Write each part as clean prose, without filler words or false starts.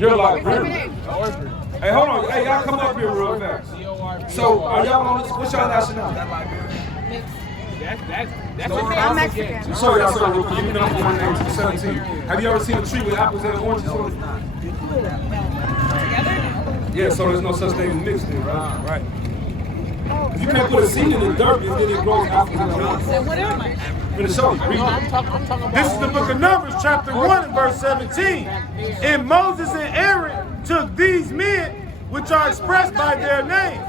You're like, really? Hey, hold on. Hey, y'all come up here real fast. So, are y'all on this? What's y'all nationality? I'm Mexican. So, y'all, sir, real quick. You know, from 1 to 17. Have you ever seen a tree with apples and oranges on it? Yeah, so there's no such thing as mixed in, right? Right. You can't put a seed in the dirt and then it grows apples and oranges. So what am I? I'm going to show you. Read it. This is the book of Numbers, chapter 1 and verse 17. And Moses and Aaron took these men, which are expressed by their names,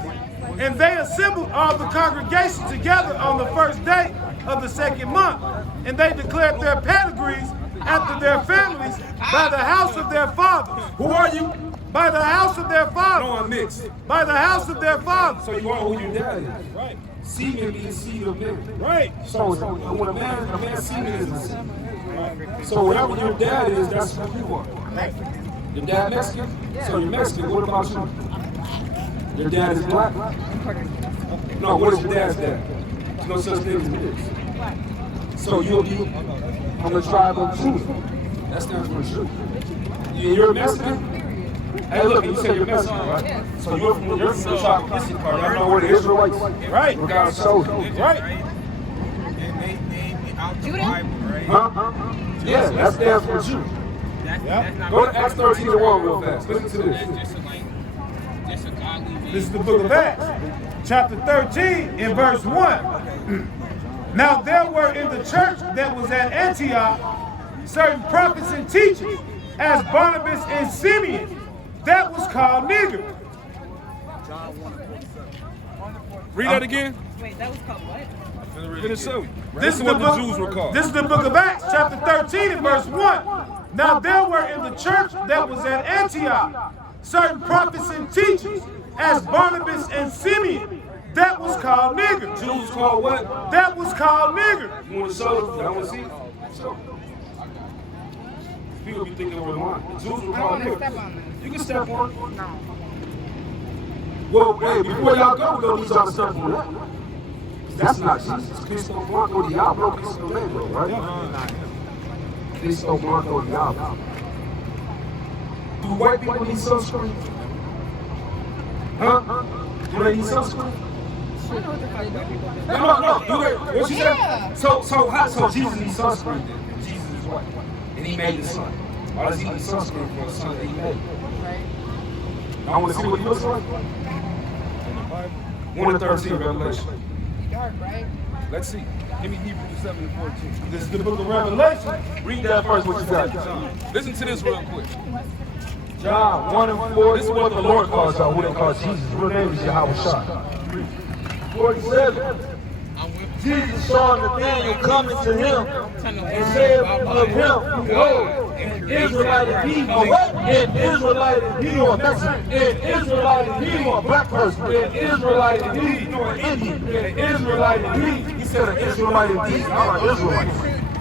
and they assembled all the congregation together on the first day of the second month, and they declared their pedigrees after their families by the house of their fathers. Who are you? By the house of their fathers. No, I'm mixed. By the house of their fathers. So you are who your dad is. Right. Semen means seed of men. Right. So when a man's semen is a seed. Right. So whatever your dad is, that's who you are. Right. Your dad Mexican? So you're Mexican. What about you? Your dad is black? No, what is your dad's dad? There's no such thing as mixed. So you'll be from the tribe of Judah. That stands for Judah. You're Mexican? Hey, look, you said you're Mexican, right? Yeah. So you're from the tribe of Issachar. Y'all know where the Israelites? Right. Where God showed you. Right. Judah? Huh? Yeah, that stands for Judah. Go to Acts 13 and 1 real fast. Listen to this. This is the book of Acts, chapter 13 and verse 1. Now there were in the church that was at Antioch certain prophets and teachers, as Barnabas and Simeon, that was called nigger. Read that again. Wait, that was called what? This is what the Jews were called. This is the book of Acts, chapter 13 and verse 1. Now there were in the church that was at Antioch certain prophets and teachers, as Barnabas and Simeon, that was called nigger. Jews called what? That was called nigger. You want to show them? I want to see. Show. People be thinking we're lying. The Jews were called nigger. You can step on it. No. Well, hey, before y'all go, we don't need y'all to step on that. That's not Jesus. Cristo Blanco Diablo, Cristo Negro, right? Cristo Blanco Diablo. Do white people need sunscreen? Huh? Do they need sunscreen? No. Do they? What you said? So Jesus needs sunscreen then. Jesus is white. And he made the sun. Why does he need sunscreen for a sun that he made? I want to see what he looks like. 1:13 Revelation. Dark, right? Let's see. Give me Hebrews 7 and 14. This is the book of Revelation. Read that first, what you got. Listen to this real quick. John 1 and 4. This is what the Lord calls out, what they call Jesus. His real name is Yahweh Shah. 47. Jesus saw Nathanael coming to him and said of him, behold, an Israelite indeed, an Israelite indeed, or a Mexican, an Israelite indeed, or a black person, an Israelite indeed, or an Indian, an Israelite indeed. He said an Israelite indeed, not an Israelite.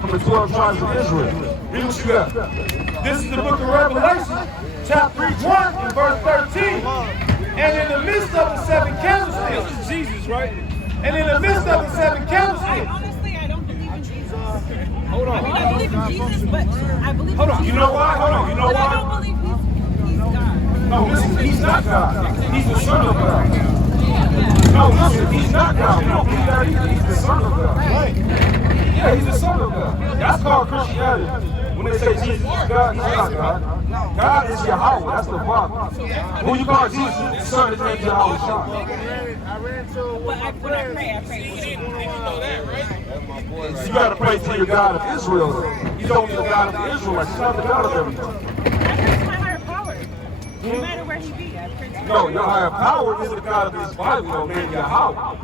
From the 12 tribes of Israel. Read what you got. This is the book of Revelation, chapter 1 and verse 13. And in the midst of the seven candlesticks, this is Jesus, right? And in the midst of the seven candlesticks. Honestly, I don't believe in Jesus. Hold on. I believe in Jesus, but I believe Hold on. You know why? Hold on. You know but why? I don't believe he's God. No, listen, he's not God. He's the Son of God. No, listen, he's not God. No, he's the Son of God. Right. Yeah, he's the Son of God. That's called Christianity. When they say Jesus is God, he's not God. God is Yahweh, that's the Father. Who you call Jesus, the Son is named Yahweh Shah. But I pray. You got to pray to your God of Israel. He's only the God of the Israelites. He's not the God of everything. That's my higher power. No matter where he be, I pray to him. No, your higher power is the God of this Bible, named Yahweh.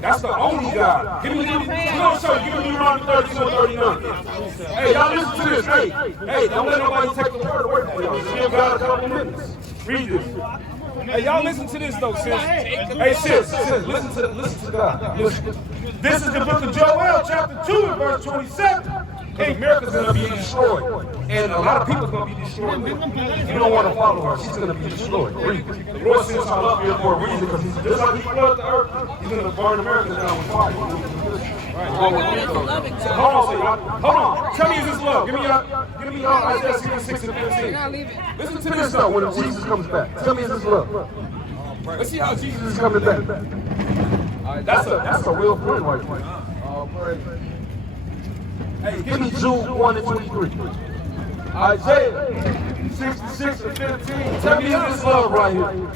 That's the only God. Give me, show you. Give me Deuteronomy 32:39. Hey, y'all listen to this. Hey, don't let nobody take the word away from y'all. Just give God a couple minutes. Read this. Hey, y'all listen to this though, sis. Hey, sis, listen to God. Listen. This is the book of Joel, chapter 2 and verse 27. Hey, America's gonna be destroyed. And a lot of people's gonna be destroyed. You don't want to follow her, she's gonna be destroyed. Read. The Lord sends her up here for a reason, because just like he flooded the earth, he's gonna burn America down with fire. Hold on. Tell me, is this love? Give me y'all Isaiah 66 and 15. Listen to this though. When Jesus comes back, tell me, is this love? Let's see how Jesus is coming back. That's a real friend right there. Hey, give me Jude 1 and 23. Isaiah 66 and 15. Tell me, is this love right here?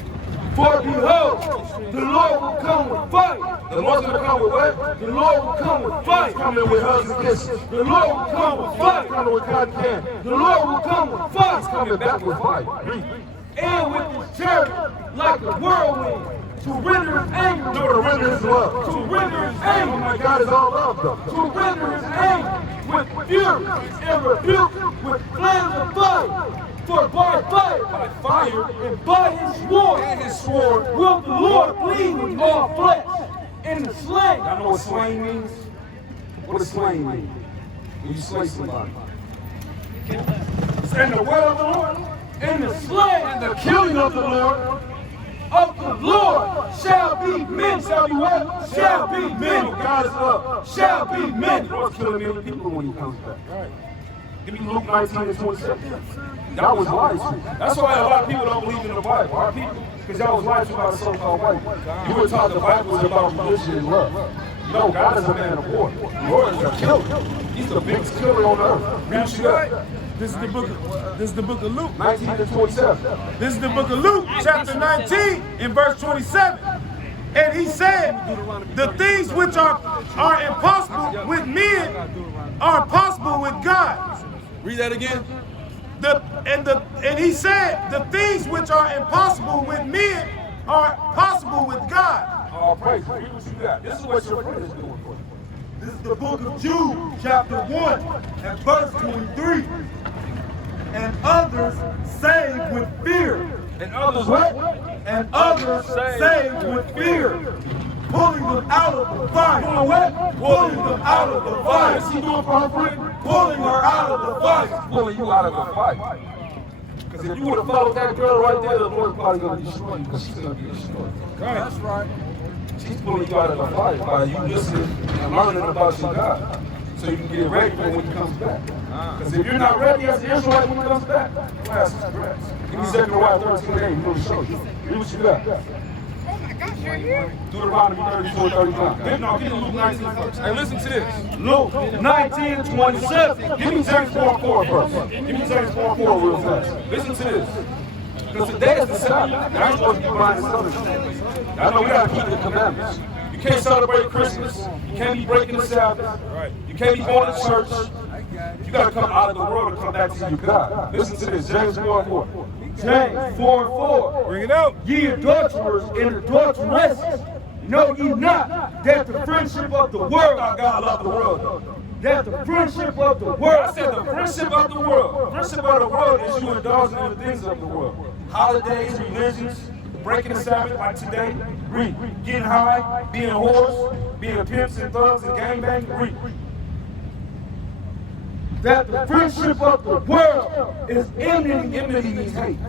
For behold, the Lord will come with fire. The Lord's going to come with what? The Lord will come with fire. Coming with hugs and kisses. The Lord will come with fire. Coming with cotton candy. The Lord will come with fire. He's coming back with fire. And with his chariot like a whirlwind. To render his anger. No, to render his love. To render his anger. Oh my God, is all love though. To render his anger with fury and rebuke with flames of fire. For by fire, and by his sword, will the Lord plead with all flesh. And the slain. Y'all know what slain means? What does slain mean? When you slay somebody. And the word of the Lord, and the slain, and the killing of the Lord shall be many. Shall be what? Shall be many. God is love. Shall be many. The Lord's killing many people when he comes back. Right. Give me Luke 19 and 27. Y'all was lied to. That's why a lot of people don't believe in the Bible. Our people, because y'all was lied to by the so-called Bible. You were taught the Bible was about religion and love. No, God is a man of war. The Lord is a killer. He's the biggest killer on earth. Read you that. This is the book of Luke. 19 and 27. This is the book of Luke, chapter 19, in verse 27. And he said, the things which are impossible with men are possible with God. Read that again. And he said, the things which are impossible with men are possible with God. All praise. Read what you got. This is what your friend is doing for you. This is the book of Jude, chapter 1, and verse 23. And others saved with fear. And others what? And others saved with fear. Pulling them out of the fire. Pulling what? Pulling them out of the fire. What's he doing for her friend? Pulling her out of the fire. Pulling you out of the fire. Because if you would have followed that girl right there, the Lord's probably going to destroy you because she's going to be destroyed. Right. That's right. She's pulling you out of the fire by you listening and learning about your God. So you can get ready for when he comes back. Because if you're not ready as an Israelite when he comes back, grass is grass. Give me Zechariah 13:8. He's going to show you. Read what you got. Deuteronomy 34, 35. No, give me Luke 19 first. Hey, listen to this. Luke 19, 27. Give me James 4:4 first. Give me James 4:4 real fast. Listen to this. Because today is the Sabbath. Y'all ain't supposed to be buying Sunday. Y'all know we got to keep the commandments. You can't celebrate Christmas. You can't be breaking the Sabbath. You can't be going to church. You got to come out of the world and come back to your God. Listen to this. James 4:4. James 4:4. Bring it out. Ye adulterers and adulteresses, know ye not that the friendship of the world, God loved the world, that the friendship of the world, I said the friendship of the world, the friendship of the world is you indulging in the things of the world. Holidays, religions, breaking the Sabbath like today, read. Getting high, being whores, being pimps and thugs and gangbanging, read. That the friendship of the world is enmity means hate.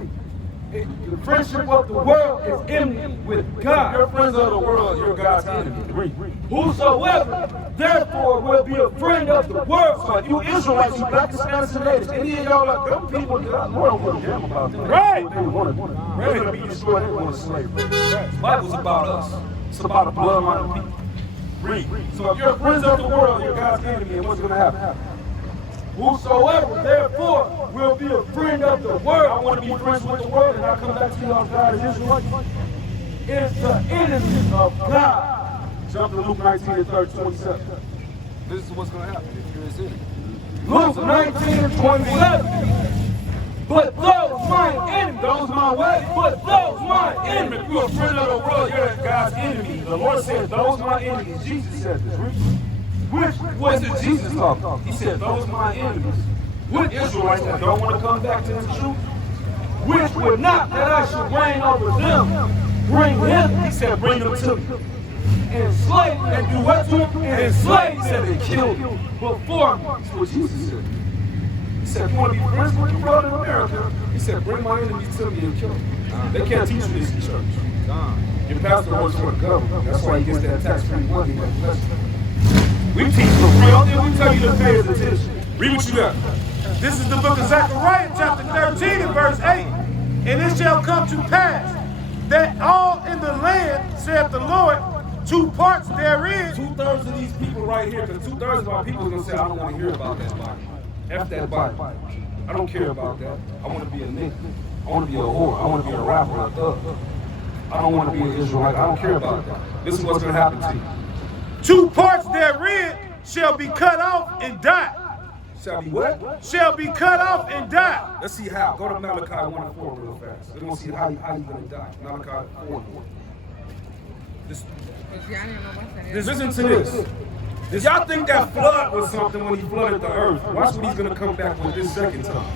The friendship of the world is enmity with God. Your friends of the world, you're God's enemy. Whosoever, therefore, will be a friend of the world. So you Israelites, you black, Hispanics, and natives, any of y'all like them people, the world wouldn't care about them. Right. They're going to be destroyed. They're going to slavery. The Bible's about us. It's about the bloodline of people. Read. So if you're friends of the world, you're God's enemy, and what's going to happen? Whosoever, therefore, will be a friend of the world. I want to be friends with the world, and I come back to you as God is Israelite. Is the enemy of God. Jump to Luke 19 and 27. This is what's going to happen if you're his enemy. Luke 19 and 27. But those my enemies, those my what? But those my enemies. If you're a friend of the world, you're God's enemy. The Lord said, those my enemies. Jesus said this. What did Jesus talk? He said, those my enemies. What Israelites that don't want to come back to the truth? Which would not that I should reign over them. Bring him, he said, bring them to me. And slay, and do what to him? And slay, he said, and kill him before me. That's what Jesus said. He said, you want to be friends with your brother in America? He said, bring my enemies to me and kill them. They can't teach you this in church. Your pastor works for the government. That's why he gets that tax-free money. We teach for free. All we tell you to pay is attention. Read what you got. This is the book of Zechariah, chapter 13 and verse 8. And it shall come to pass that all in the land, saith the Lord, 2 parts therein. 2/3 of these people right here, because 2/3 of our people are going to say, I don't want to hear about that Bible. F that Bible. I don't care about that. I want to be a nigga. I want to be a whore. I want to be a rapper, a thug. I don't want to be an Israelite. I don't care about that. This is what's going to happen to you. 2 parts therein shall be cut off and die. Shall be what? Shall be cut off and die. Let's see how. Go to Malachi 1:4 real fast. We're going to see how you going to die. Malachi 1:4. Listen to this. Does y'all think that flood was something when he flooded the earth? Watch what he's going to come back with this second time.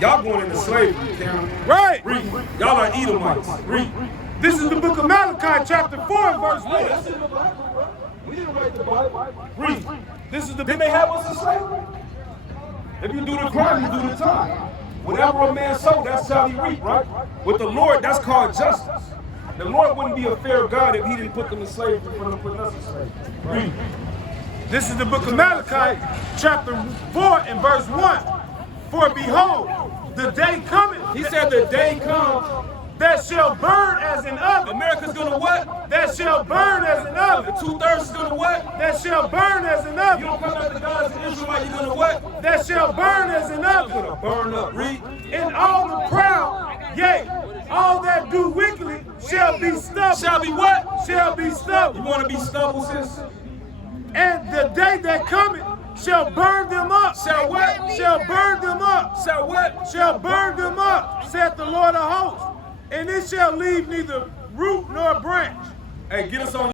Y'all going into slavery, Cameron. Right. Read. Y'all are Edomites. Read. This is the book of Malachi, chapter 4 and verse 1. That's in the Bible, bro. We didn't write the Bible. Read. This is the Didn't they have us in slavery? If you do the crime, you do the time. Whatever a man sow, that's shall he reap, right? With the Lord, that's called justice. The Lord wouldn't be a fair God if he didn't put them in slavery for them putting us in slavery. Read. This is the book of Malachi, chapter 4 and verse 1. For behold, the day cometh. He said the day comes. That shall burn as an oven. America's gonna what? That shall burn as an oven. 2/3 is gonna what? That shall burn as an You oven. don't come after God as an Israelite, you're gonna what? That shall burn as an You're oven. gonna burn up. Read. And all the proud, yea, all that do wickedly shall be stubble. Shall be what? Shall be You stubble. wanna be stubble, sis? And the day that cometh shall burn them up. Shall what? Shall burn them up. Shall what? Shall burn them up, saith the Lord of hosts. And it shall leave neither root nor branch. Hey, get us on